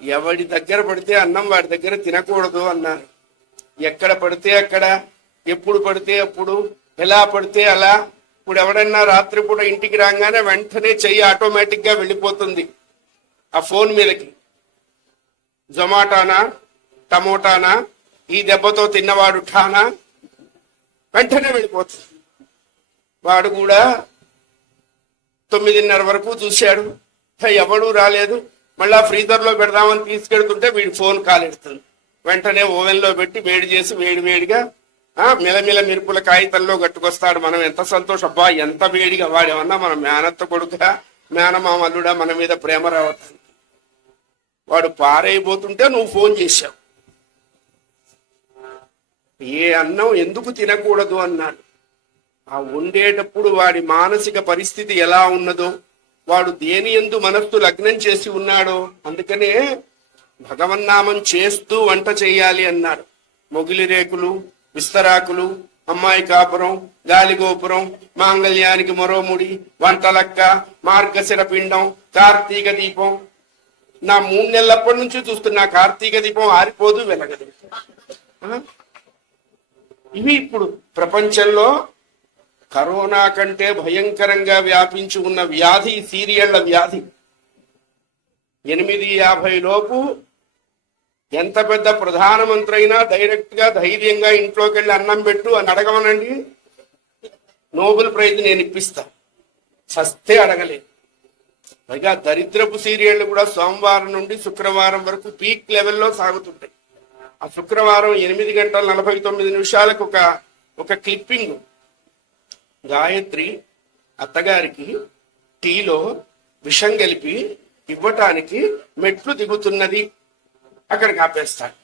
ఎవడి దగ్గర పడితే అన్నం వాడి దగ్గర తినకూడదు అన్నారు. ఎక్కడ పడితే అక్కడ, ఎప్పుడు పడితే అప్పుడు, ఎలా పడితే అలా. ఇప్పుడు ఎవడన్నా రాత్రిపూట ఇంటికి రాగానే వెంటనే చెయ్యి ఆటోమేటిక్ గా వెళ్ళిపోతుంది ఆ ఫోన్ మీదకి. జొమాటోనా, టమోటానా, ఈ దెబ్బతో తిన్నవాడు ఠానా, వెంటనే వెళ్ళిపోతుంది. వాడు కూడా 9:30 వరకు చూశాడు, ఎవడూ రాలేదు. మళ్ళా ఫ్రీజర్ లో పెడదామని తీసుకెడుతుంటే వీడి ఫోన్ కాలెడుతుంది. వెంటనే ఓవెన్ లో పెట్టి వేడి చేసి వేడివేడిగా మిలమిల మిరుపుల కాగితంలో గట్టుకొస్తాడు. మనం ఎంత సంతోషం, అబ్బా ఎంత వేడిగా. వాడేమన్నా మన మేనత్త కొడుక, మేనమామల్లుడా మన మీద ప్రేమ రావటానికి. వాడు పారైపోతుంటే నువ్వు ఫోన్ చేశావు. ఏ అన్నం ఎందుకు తినకూడదు అన్నాడు. ఆ వండేటప్పుడు వాడి మానసిక పరిస్థితి ఎలా ఉన్నదో, వాడు దేని యందు మనస్సు లగ్నం చేసి ఉన్నాడో, అందుకనే భగవన్నామం చేస్తూ వంట చేయాలి అన్నాడు. మొగిలి రేకులు, విస్తరాకులు, అమ్మాయి కాపురం, గాలిగోపురం, మాంగళ్యానికి మరో ముడి, వంటలక్క, మార్గశిర పిండం, కార్తీక దీపం. నా 3 నెలలప్పటి నుంచి చూస్తున్నా కార్తీక దీపం ఆరిపోదు, వెలగదు. ఇవి ఇప్పుడు ప్రపంచంలో కరోనా కంటే భయంకరంగా వ్యాపించి ఉన్న వ్యాధి సీరియళ్ల వ్యాధి. 8:50 లోపు ఎంత పెద్ద ప్రధానమంత్రి అయినా డైరెక్ట్ గా ధైర్యంగా ఇంట్లోకి వెళ్ళి అన్నం పెట్టు అని అడగమనండి, నోబెల్ ప్రైజ్ నేను ఇప్పిస్తా. చస్తే అడగలేదు. పైగా దరిద్రపు సీరియళ్లు కూడా సోమవారం నుండి శుక్రవారం వరకు పీక్ లెవెల్లో సాగుతుంటాయి. ఆ శుక్రవారం 8:49 ఒక క్లిప్పింగ్. గాయత్రి అత్తగారికి టీలో విషం కలిపి ఇవ్వటానికి మెట్లు దిగుతున్నది. అక్కడికి ఆపేస్తాడు.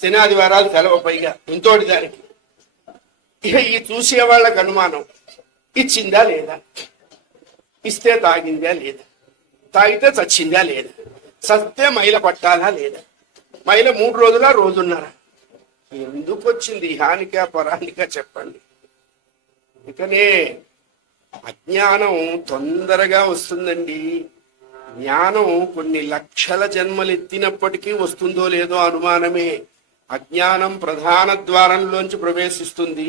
శనాదివారాలు సెలవు, పైగా ఇంతోటి దానికి. ఈ చూసే వాళ్ళకి అనుమానం, ఇచ్చిందా లేదా, ఇస్తే తాగిందా లేదా, తాగితే చచ్చిందా లేదా, చస్తే మైల పట్టాలా లేదా, మైల 3 రోజులా రోజున్నారా, ఎందుకు వచ్చింది హానిక పరానిక చెప్పండి. ఇకనే అజ్ఞానం తొందరగా వస్తుందండి. జ్ఞానం కొన్ని లక్షల జన్మలు ఎత్తినప్పటికీ వస్తుందో లేదో అనుమానమే. అజ్ఞానం ప్రధాన ద్వారంలోంచి ప్రవేశిస్తుంది,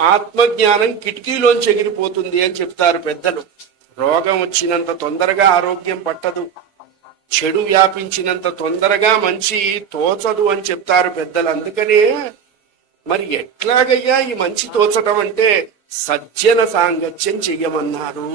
ఆత్మజ్ఞానం కిటికీలోంచి ఎగిరిపోతుంది అని చెప్తారు పెద్దలు. రోగం వచ్చినంత తొందరగా ఆరోగ్యం పట్టదు, చెడు వ్యాపించినంత తొందరగా మంచి తోచదు అని చెప్తారు పెద్దలు. అందుకనే మరి ఎట్లాగయ్యా ఈ మంచి తోచటం అంటే సజ్జన సాంగత్యం చెయ్యమన్నారు.